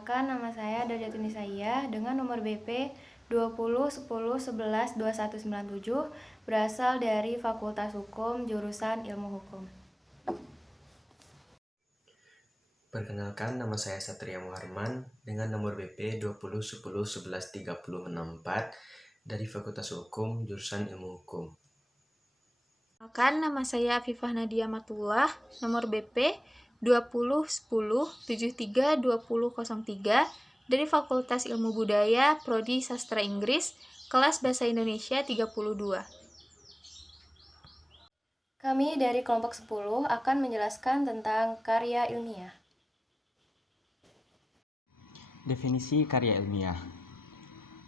Perkenalkan, nama saya Darjatun Nisaya dengan nomor BP 2010112197 berasal dari Fakultas Hukum jurusan Ilmu Hukum. Perkenalkan, nama saya Satria Muharman dengan nomor BP 2010111364 dari Fakultas Hukum jurusan Ilmu Hukum. Perkenalkan, nama saya Afifah Nadia Matullah, nomor BP 2010732003 dari Fakultas Ilmu Budaya, Prodi Sastra Inggris, kelas Bahasa Indonesia 32. Kami dari kelompok 10 akan menjelaskan tentang karya ilmiah. Definisi karya ilmiah.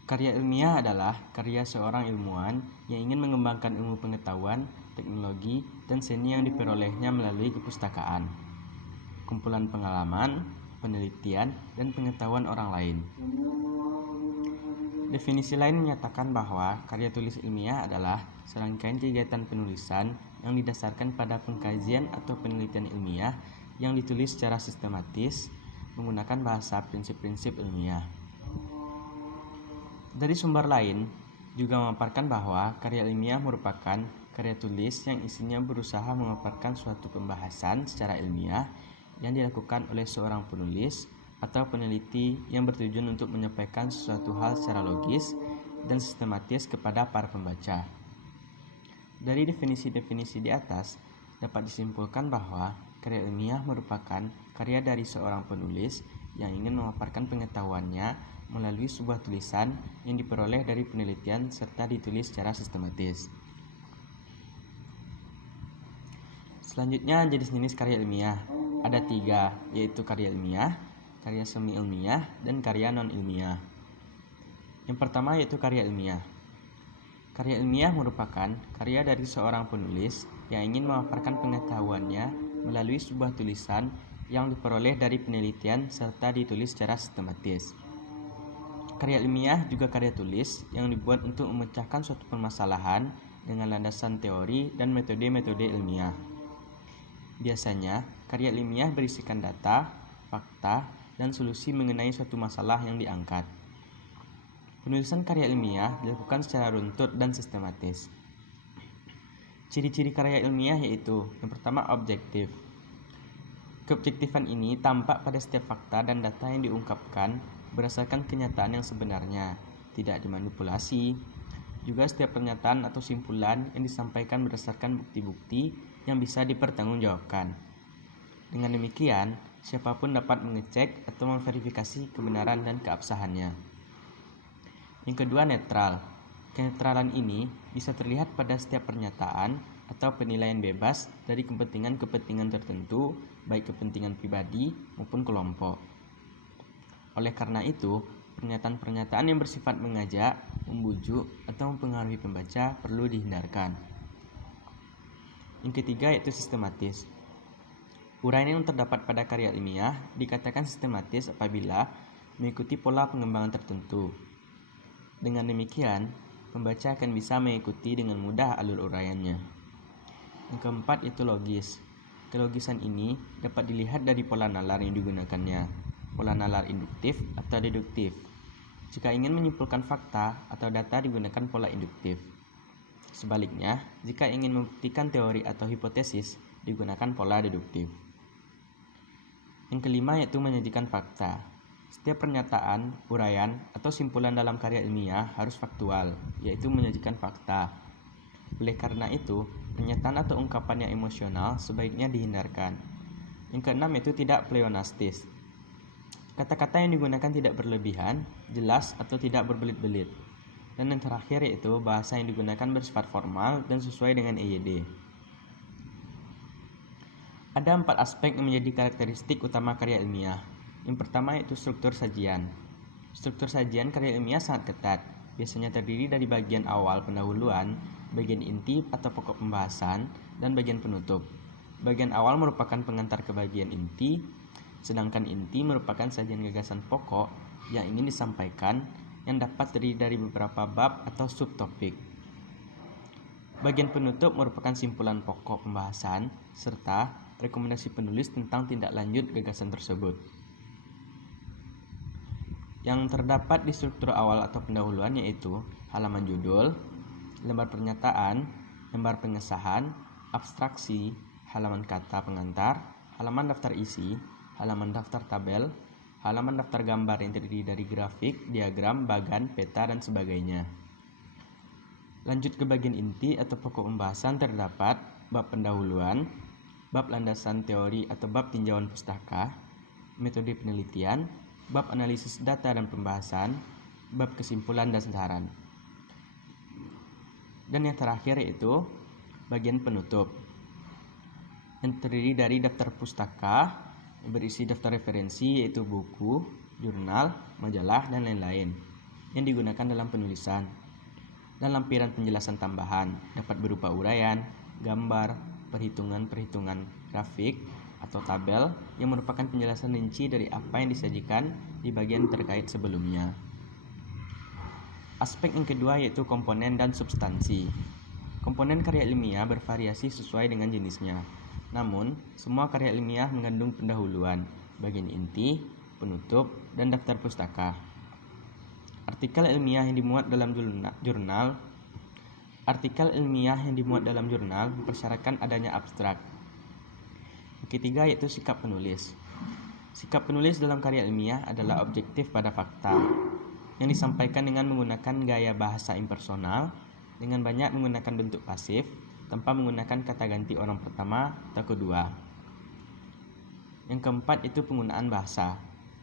Karya ilmiah adalah karya seorang ilmuwan yang ingin mengembangkan ilmu pengetahuan, teknologi, dan seni yang diperolehnya melalui kepustakaan, kumpulan pengalaman, penelitian, dan pengetahuan orang lain. Definisi lain menyatakan bahwa karya tulis ilmiah adalah serangkaian kegiatan penulisan yang didasarkan pada pengkajian atau penelitian ilmiah yang ditulis secara sistematis menggunakan bahasa prinsip-prinsip ilmiah. Dari sumber lain juga memaparkan bahwa karya ilmiah merupakan karya tulis yang isinya berusaha memaparkan suatu pembahasan secara ilmiah yang dilakukan oleh seorang penulis atau peneliti yang bertujuan untuk menyampaikan sesuatu hal secara logis dan sistematis kepada para pembaca. Dari definisi-definisi di atas dapat disimpulkan bahwa karya ilmiah merupakan karya dari seorang penulis yang ingin memaparkan pengetahuannya melalui sebuah tulisan yang diperoleh dari penelitian serta ditulis secara sistematis. Selanjutnya, jenis-jenis karya ilmiah. Ada 3, yaitu karya ilmiah, karya semi ilmiah, dan karya non-ilmiah. Yang pertama yaitu karya ilmiah. Karya ilmiah merupakan karya dari seorang penulis yang ingin memaparkan pengetahuannya melalui sebuah tulisan yang diperoleh dari penelitian serta ditulis secara sistematis. Karya ilmiah juga karya tulis yang dibuat untuk memecahkan suatu permasalahan dengan landasan teori dan metode-metode ilmiah. Biasanya, karya ilmiah berisikan data, fakta, dan solusi mengenai suatu masalah yang diangkat. Penulisan karya ilmiah dilakukan secara runtut dan sistematis. Ciri-ciri karya ilmiah yaitu, yang pertama, objektif. Keobjektifan ini tampak pada setiap fakta dan data yang diungkapkan berdasarkan kenyataan yang sebenarnya, tidak dimanipulasi. Juga setiap pernyataan atau simpulan yang disampaikan berdasarkan bukti-bukti yang bisa dipertanggungjawabkan. Dengan demikian, siapapun dapat mengecek atau memverifikasi kebenaran dan keabsahannya. Yang kedua, netral. Kenetralan ini bisa terlihat pada setiap pernyataan atau penilaian bebas dari kepentingan-kepentingan tertentu, baik kepentingan pribadi maupun kelompok. Oleh karena itu, pernyataan-pernyataan yang bersifat mengajak, membujuk, atau mempengaruhi pembaca perlu dihindarkan. Yang ketiga yaitu sistematis. Uraian yang terdapat pada karya ilmiah dikatakan sistematis apabila mengikuti pola pengembangan tertentu. Dengan demikian, pembaca akan bisa mengikuti dengan mudah alur uraiannya. Yang keempat yaitu logis. Kelogisan ini dapat dilihat dari pola nalar yang digunakannya. Pola nalar induktif atau deduktif. Jika ingin menyimpulkan fakta atau data digunakan pola induktif. Sebaliknya, jika ingin membuktikan teori atau hipotesis digunakan pola deduktif. Yang kelima yaitu menyajikan fakta. Setiap pernyataan, uraian, atau simpulan dalam karya ilmiah harus faktual, yaitu menyajikan fakta. Oleh karena itu, pernyataan atau ungkapan yang emosional sebaiknya dihindarkan. Yang keenam yaitu tidak pleonastis. Kata-kata yang digunakan tidak berlebihan, jelas atau tidak berbelit-belit. Dan yang terakhir yaitu bahasa yang digunakan bersifat formal dan sesuai dengan EYD. Ada 4 aspek yang menjadi karakteristik utama karya ilmiah. Yang pertama yaitu struktur sajian. Struktur sajian karya ilmiah sangat ketat, biasanya terdiri dari bagian awal pendahuluan, bagian inti atau pokok pembahasan, dan bagian penutup. Bagian awal merupakan pengantar ke bagian inti, sedangkan inti merupakan sajian gagasan pokok yang ingin disampaikan yang dapat terdiri dari beberapa bab atau subtopik. Bagian penutup merupakan simpulan pokok pembahasan serta rekomendasi penulis tentang tindak lanjut gagasan tersebut. yang terdapat di struktur awal atau pendahuluan yaitu halaman judul, lembar pernyataan, lembar pengesahan, abstraksi, halaman kata pengantar, halaman daftar isi, halaman daftar tabel, halaman daftar gambar yang terdiri dari grafik, diagram, bagan, peta, dan sebagainya. Lanjut ke bagian inti atau pokok pembahasan terdapat bab pendahuluan, bab landasan teori atau bab tinjauan pustaka, metode penelitian, bab analisis data dan pembahasan, bab kesimpulan dan saran. Dan yang terakhir yaitu bagian penutup yang terdiri dari daftar pustaka yang berisi daftar referensi yaitu buku, jurnal, majalah, dan lain-lain yang digunakan dalam penulisan. Dan lampiran penjelasan tambahan dapat berupa uraian, gambar, perhitungan-perhitungan grafik atau tabel yang merupakan penjelasan rinci dari apa yang disajikan di bagian terkait sebelumnya. Aspek yang kedua yaitu komponen dan substansi. Komponen karya ilmiah bervariasi sesuai dengan jenisnya. Namun, semua karya ilmiah mengandung pendahuluan, bagian inti, penutup, dan daftar pustaka. Artikel ilmiah yang dimuat dalam jurnal mempersyaratkan adanya abstrak. Yang ketiga yaitu sikap penulis. Sikap penulis dalam karya ilmiah adalah objektif pada fakta, yang disampaikan dengan menggunakan gaya bahasa impersonal, dengan banyak menggunakan bentuk pasif, tanpa menggunakan kata ganti orang pertama atau kedua. Yang keempat itu penggunaan bahasa.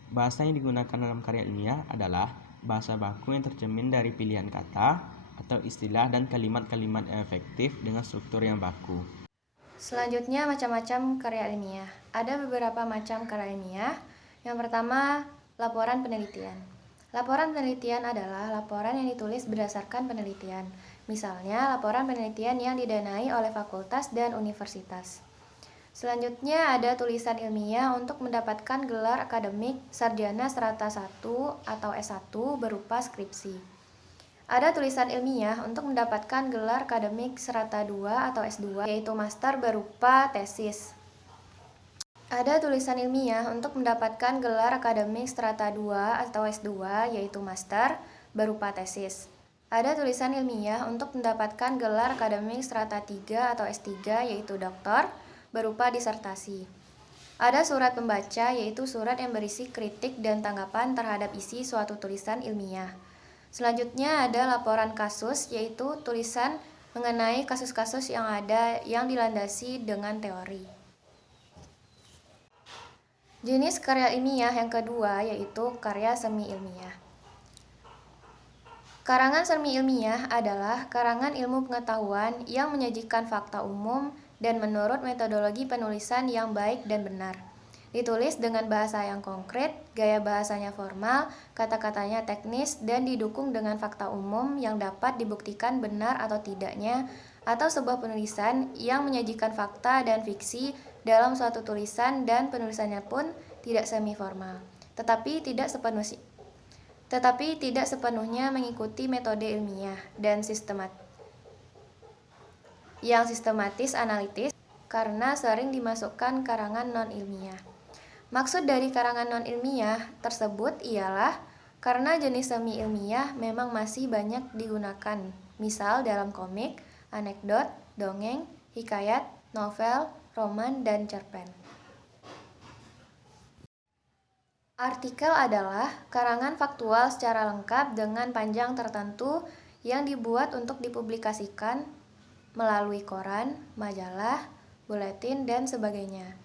Bahasa yang digunakan dalam karya ilmiah adalah bahasa baku yang tercermin dari pilihan kata atau istilah dan kalimat-kalimat yang efektif dengan struktur yang baku. Selanjutnya, macam-macam karya ilmiah. Ada beberapa macam karya ilmiah. Yang pertama, laporan penelitian. Laporan penelitian adalah laporan yang ditulis berdasarkan penelitian. Misalnya, laporan penelitian yang didanai oleh fakultas dan universitas. Selanjutnya, ada tulisan ilmiah untuk mendapatkan gelar akademik sarjana strata 1 atau S1 berupa skripsi. Ada tulisan ilmiah untuk mendapatkan gelar akademik strata 2 atau S2, yaitu master berupa tesis. Ada tulisan ilmiah untuk mendapatkan gelar akademik strata 2 atau S2, yaitu master berupa tesis. Ada tulisan ilmiah untuk mendapatkan gelar akademik strata 3 atau S3, yaitu doktor berupa disertasi. Ada surat pembaca, yaitu surat yang berisi kritik dan tanggapan terhadap isi suatu tulisan ilmiah. Selanjutnya ada laporan kasus, yaitu tulisan mengenai kasus-kasus yang ada yang dilandasi dengan teori. Jenis karya ilmiah yang kedua yaitu karya semi ilmiah. Karangan semi ilmiah adalah karangan ilmu pengetahuan yang menyajikan fakta umum dan menurut metodologi penulisan yang baik dan benar. Ditulis dengan bahasa yang konkret, gaya bahasanya formal, kata-katanya teknis, dan didukung dengan fakta umum yang dapat dibuktikan benar atau tidaknya, atau sebuah penulisan yang menyajikan fakta dan fiksi dalam suatu tulisan dan penulisannya pun tidak semi formal, tetapi tidak sepenuhnya mengikuti metode ilmiah dan sistematis analitis karena sering dimasukkan karangan non-ilmiah. Maksud dari karangan non-ilmiah tersebut ialah karena jenis semi ilmiah memang masih banyak digunakan, misal dalam komik, anekdot, dongeng, hikayat, novel, roman, dan cerpen. Artikel adalah karangan faktual secara lengkap dengan panjang tertentu yang dibuat untuk dipublikasikan melalui koran, majalah, buletin, dan sebagainya,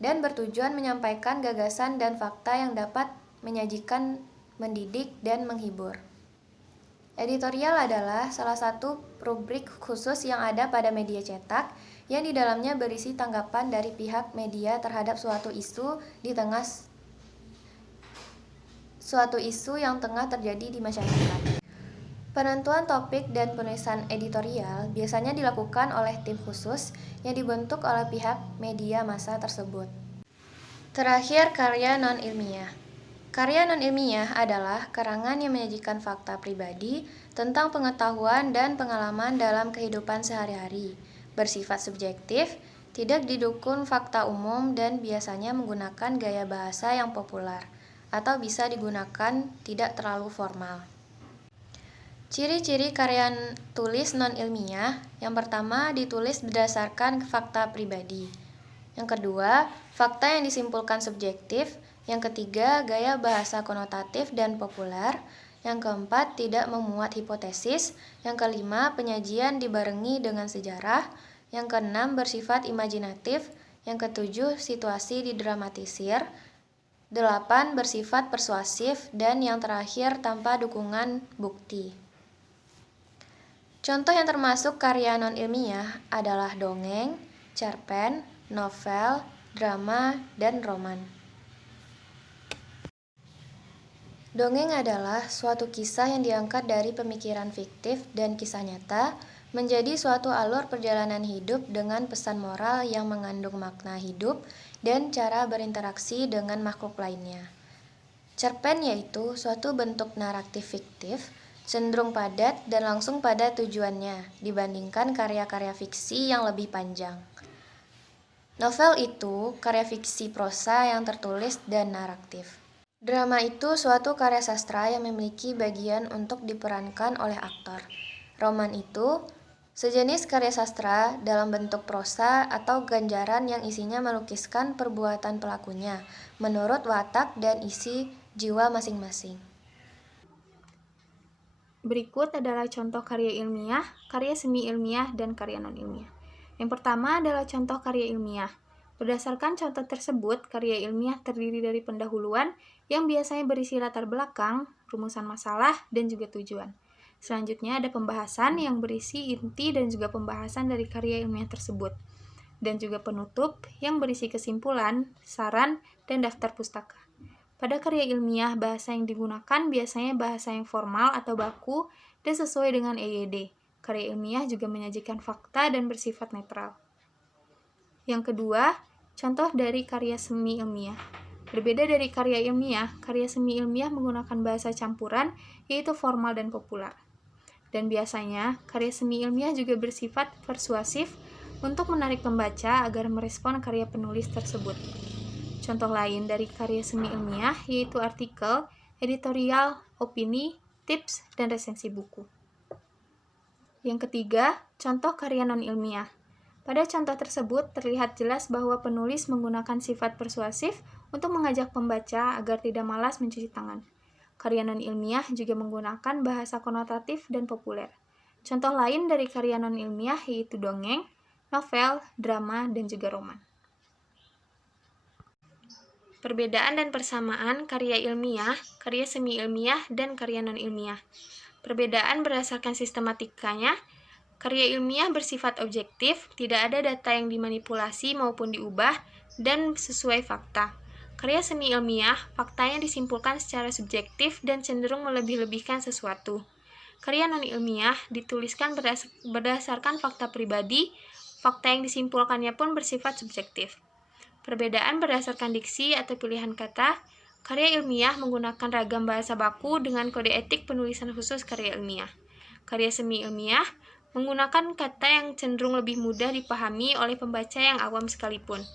dan bertujuan menyampaikan gagasan dan fakta yang dapat menyajikan, mendidik, dan menghibur. Editorial adalah salah satu rubrik khusus yang ada pada media cetak yang di dalamnya berisi tanggapan dari pihak media terhadap suatu isu yang tengah terjadi di masyarakat. Penentuan topik dan penulisan editorial biasanya dilakukan oleh tim khusus yang dibentuk oleh pihak media massa tersebut. Terakhir, karya non-ilmiah. Karya non-ilmiah adalah karangan yang menyajikan fakta pribadi tentang pengetahuan dan pengalaman dalam kehidupan sehari-hari, bersifat subjektif, tidak didukung fakta umum, dan biasanya menggunakan gaya bahasa yang populer. atau bisa digunakan tidak terlalu formal. Ciri-ciri karya tulis non-ilmiah, yang pertama ditulis berdasarkan fakta pribadi. Yang kedua, fakta yang disimpulkan subjektif. Yang ketiga, gaya bahasa konotatif dan populer. Yang keempat, tidak memuat hipotesis. Yang kelima, penyajian dibarengi dengan sejarah. Yang keenam, bersifat imajinatif. Yang ketujuh, situasi didramatisir. 8, bersifat persuasif. Dan yang terakhir, tanpa dukungan bukti. Contoh yang termasuk karya non-ilmiah adalah dongeng, cerpen, novel, drama, dan roman. Dongeng adalah suatu kisah yang diangkat dari pemikiran fiktif dan kisah nyata menjadi suatu alur perjalanan hidup dengan pesan moral yang mengandung makna hidup dan cara berinteraksi dengan makhluk lainnya. Cerpen yaitu suatu bentuk naratif fiktif, cenderung padat dan langsung pada tujuannya dibandingkan karya-karya fiksi yang lebih panjang. Novel itu karya fiksi prosa yang tertulis dan naratif. Drama itu suatu karya sastra yang memiliki bagian untuk diperankan oleh aktor. Roman itu sejenis karya sastra dalam bentuk prosa atau ganjaran yang isinya melukiskan perbuatan pelakunya menurut watak dan isi jiwa masing-masing. Berikut adalah contoh karya ilmiah, karya semi ilmiah, dan karya non-ilmiah. Yang pertama adalah contoh karya ilmiah. Berdasarkan contoh tersebut, karya ilmiah terdiri dari pendahuluan yang biasanya berisi latar belakang, rumusan masalah, dan juga tujuan. Selanjutnya ada pembahasan yang berisi inti dan juga pembahasan dari karya ilmiah tersebut. Dan juga penutup yang berisi kesimpulan, saran, dan daftar pustaka. Pada karya ilmiah, bahasa yang digunakan biasanya bahasa yang formal atau baku dan sesuai dengan EYD. Karya ilmiah juga menyajikan fakta dan bersifat netral. Yang kedua, contoh dari karya semi ilmiah. Berbeda dari karya ilmiah, karya semi ilmiah menggunakan bahasa campuran, yaitu formal dan populer. Dan biasanya, karya semi ilmiah juga bersifat persuasif untuk menarik pembaca agar merespon karya penulis tersebut. Contoh lain dari karya semi ilmiah yaitu artikel, editorial, opini, tips, dan resensi buku. Yang ketiga, contoh karya non-ilmiah. Pada contoh tersebut terlihat jelas bahwa penulis menggunakan sifat persuasif untuk mengajak pembaca agar tidak malas mencuci tangan. Karya non-ilmiah juga menggunakan bahasa konotatif dan populer. Contoh lain dari karya non-ilmiah yaitu dongeng, novel, drama, dan juga roman. Perbedaan dan persamaan karya ilmiah, karya semi ilmiah, dan karya non-ilmiah. Perbedaan berdasarkan sistematikanya. Karya ilmiah bersifat objektif, tidak ada data yang dimanipulasi maupun diubah, dan sesuai fakta. Karya semi ilmiah, faktanya disimpulkan secara subjektif dan cenderung melebih-lebihkan sesuatu. Karya non-ilmiah dituliskan berdasarkan fakta pribadi, fakta yang disimpulkannya pun bersifat subjektif. Perbedaan berdasarkan diksi atau pilihan kata. Karya ilmiah menggunakan ragam bahasa baku dengan kode etik penulisan khusus karya ilmiah. Karya semi ilmiah menggunakan kata yang cenderung lebih mudah dipahami oleh pembaca yang awam sekalipun.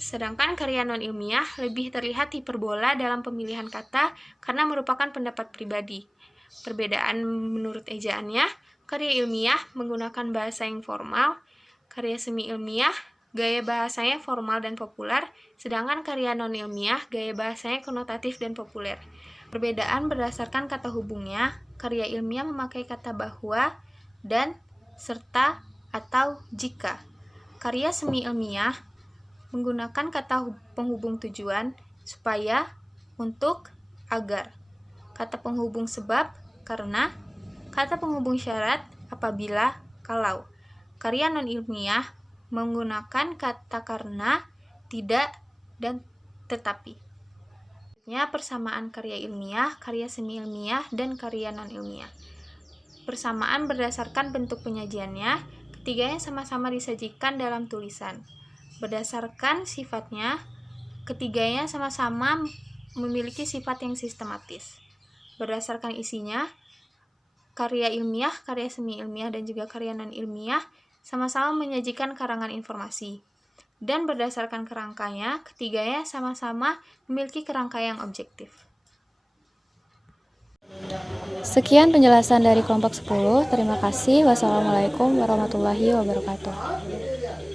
Sedangkan karya non-ilmiah lebih terlihat hiperbola dalam pemilihan kata karena merupakan pendapat pribadi. Perbedaan menurut ejaannya, karya ilmiah menggunakan bahasa yang formal, karya semi ilmiah gaya bahasanya formal dan populer, sedangkan karya non-ilmiah gaya bahasanya konotatif dan populer. Perbedaan berdasarkan kata hubungnya, karya ilmiah memakai kata bahwa, dan, serta, atau jika. Karya semi ilmiah menggunakan kata penghubung tujuan, supaya, untuk, agar. Kata penghubung sebab, karena. Kata penghubung syarat, apabila, kalau. Karya non-ilmiah menggunakan kata karena, tidak, dan tetapi. Persamaan karya ilmiah, karya semi ilmiah, dan karya non-ilmiah. Persamaan berdasarkan bentuk penyajiannya, ketiganya sama-sama disajikan dalam tulisan. Berdasarkan sifatnya, ketiganya sama-sama memiliki sifat yang sistematis. Berdasarkan isinya, karya ilmiah, karya semi ilmiah, dan juga karya non-ilmiah sama-sama menyajikan karangan informasi. dan berdasarkan kerangkanya, ketiganya sama-sama memiliki kerangka yang objektif. Sekian penjelasan dari kelompok 10. Terima kasih. Wassalamualaikum warahmatullahi wabarakatuh.